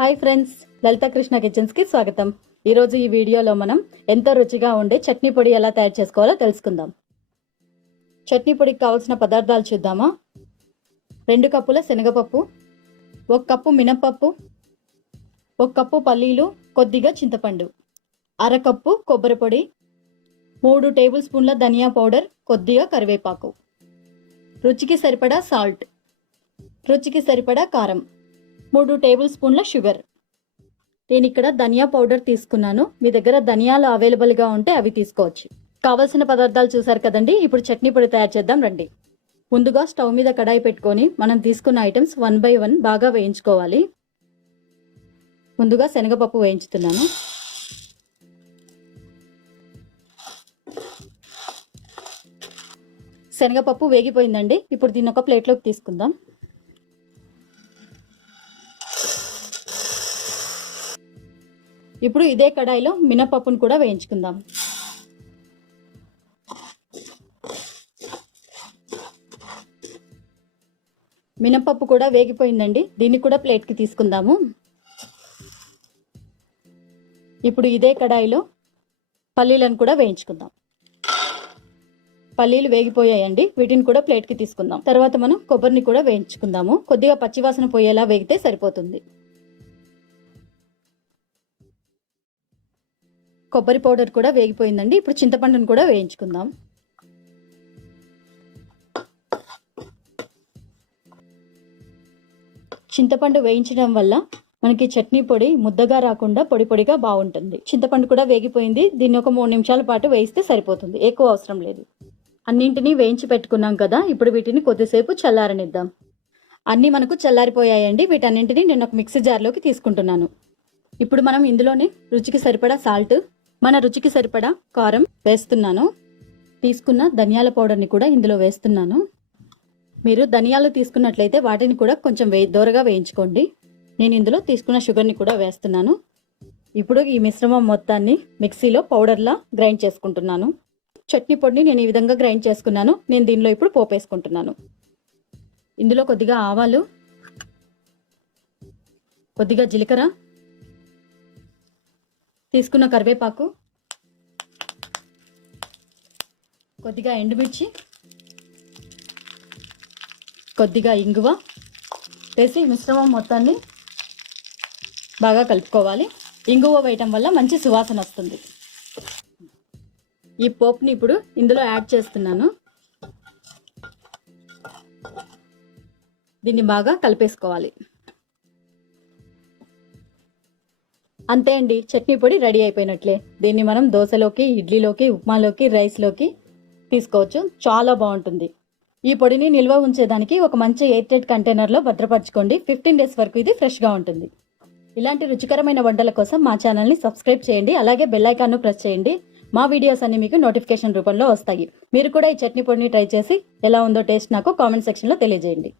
Hi friends, లలిత Krishna kitchens కి స్వాగతం. ఈరోజు ఈ వీడియోలో మనం ఎంతో రుచిగా ఉండే చట్నీ పొడి ఎలా తయారు చేసుకోవాలో తెలుసుకుందాం. చట్నీ పొడికి కావాల్సిన పదార్థాలు చూద్దామా. 2 కప్పుల శనగపప్పు, 1 కప్పు మినపప్పు, 1 కప్పు పల్లీలు, కొద్దిగా చింతపండు, అర కప్పు కొబ్బరి పొడి, 3 టేబుల్ స్పూన్ల ధనియా పౌడర్, కొద్దిగా కరివేపాకు, రుచికి సరిపడా సాల్ట్, రుచికి సరిపడా కారం, 3 టేబుల్ స్పూన్ల షుగర్. నేను ఇక్కడ ధనియా పౌడర్ తీసుకున్నాను. మీ దగ్గర ధనియాలు అవైలబుల్గా ఉంటే అవి తీసుకోవచ్చు. కావలసిన పదార్థాలు చూసారు కదండి. ఇప్పుడు చట్నీ పొడి తయారు చేద్దాం రండి. ముందుగా స్టవ్ మీద కడాయి పెట్టుకొని మనం తీసుకున్న ఐటమ్స్ 1 బై 1 బాగా వేయించుకోవాలి. ముందుగా శనగపప్పు వేయించుతున్నాను. శనగపప్పు వేగిపోయిందండి. ఇప్పుడు దీన్ని ఒక ప్లేట్లోకి తీసుకుందాం. ఇప్పుడు ఇదే కడాయిలో మినపప్పును కూడా వేయించుకుందాం. మినపప్పు కూడా వేగిపోయిందండి. దీన్ని కూడా ప్లేట్కి తీసుకుందాము. ఇప్పుడు ఇదే కడాయిలో పల్లీలను కూడా వేయించుకుందాం. పల్లీలు వేగిపోయాయండి. వీటిని కూడా ప్లేట్కి తీసుకుందాం. తర్వాత మనం కొబ్బరిని కూడా వేయించుకుందాము. కొద్దిగా పచ్చివాసన పోయేలా వేగితే సరిపోతుంది. కొబ్బరి పౌడర్ కూడా వేగిపోయిందండి. ఇప్పుడు చింతపండును కూడా వేయించుకుందాం. చింతపండు వేయించడం వల్ల మనకి చట్నీ పొడి ముద్దగా రాకుండా పొడి పొడిగా బాగుంటుంది. చింతపండు కూడా వేగిపోయింది. దీన్ని ఒక 3 నిమిషాల పాటు వేయిస్తే సరిపోతుంది. ఎక్కువ అవసరం లేదు. అన్నింటినీ వేయించి పెట్టుకున్నాం కదా. ఇప్పుడు వీటిని కొద్దిసేపు చల్లారనిద్దాం. అన్నీ మనకు చల్లారిపోయాయండి. వీటన్నింటినీ నేను ఒక మిక్సీ జార్లోకి తీసుకుంటున్నాను. ఇప్పుడు మనం ఇందులోనే రుచికి సరిపడా సాల్ట్, మన రుచికి సరిపడా కారం వేస్తున్నాను. తీసుకున్న ధనియాల పౌడర్ని కూడా ఇందులో వేస్తున్నాను. మీరు ధనియాలు తీసుకున్నట్లయితే వాటిని కూడా కొంచెం దోరగా వేయించుకోండి. నేను ఇందులో తీసుకున్న షుగర్ని కూడా వేస్తున్నాను. ఇప్పుడు ఈ మిశ్రమం మొత్తాన్ని మిక్సీలో పౌడర్లా గ్రైండ్ చేసుకుంటున్నాను. చట్నీ పొడిని నేను ఈ విధంగా గ్రైండ్ చేసుకున్నాను. నేను దీనిలో ఇప్పుడు పోపు వేసుకుంటున్నాను. ఇందులో కొద్దిగా ఆవాలు, కొద్దిగా జీలకర్ర, తీసుకున్న కరివేపాకు, కొద్దిగా ఎండుమిర్చి, కొద్దిగా ఇంగువ వేసి మిశ్రమం మొత్తాన్ని బాగా కలుపుకోవాలి. ఇంగువ వేయటం వల్ల మంచి సువాసన వస్తుంది. ఈ పోపుని ఇప్పుడు ఇందులో యాడ్ చేస్తున్నాను. దీన్ని బాగా కలిపేసుకోవాలి. అంతే అండి, చట్నీ పొడి రెడీ అయిపోయినట్లే. దీన్ని మనం దోశలోకి, ఇడ్లీలోకి, ఉప్మాలోకి, రైస్లోకి తీసుకోవచ్చు. చాలా బాగుంటుంది. ఈ పొడిని నిల్వ ఉంచేదానికి ఒక మంచి ఎయిర్ టైట్ కంటైనర్లో భద్రపరచుకోండి. 15 డేస్ వరకు ఇది ఫ్రెష్గా ఉంటుంది. ఇలాంటి రుచికరమైన వంటల కోసం మా ఛానల్ని సబ్స్క్రైబ్ చేయండి. అలాగే బెల్ ఐకాన్ను ప్రెస్ చేయండి. మా వీడియోస్ అన్ని మీకు నోటిఫికేషన్ రూపంలో వస్తాయి. మీరు కూడా ఈ చట్నీ పొడిని ట్రై చేసి ఎలా ఉందో టేస్ట్ నాకు కామెంట్ సెక్షన్లో తెలియజేయండి.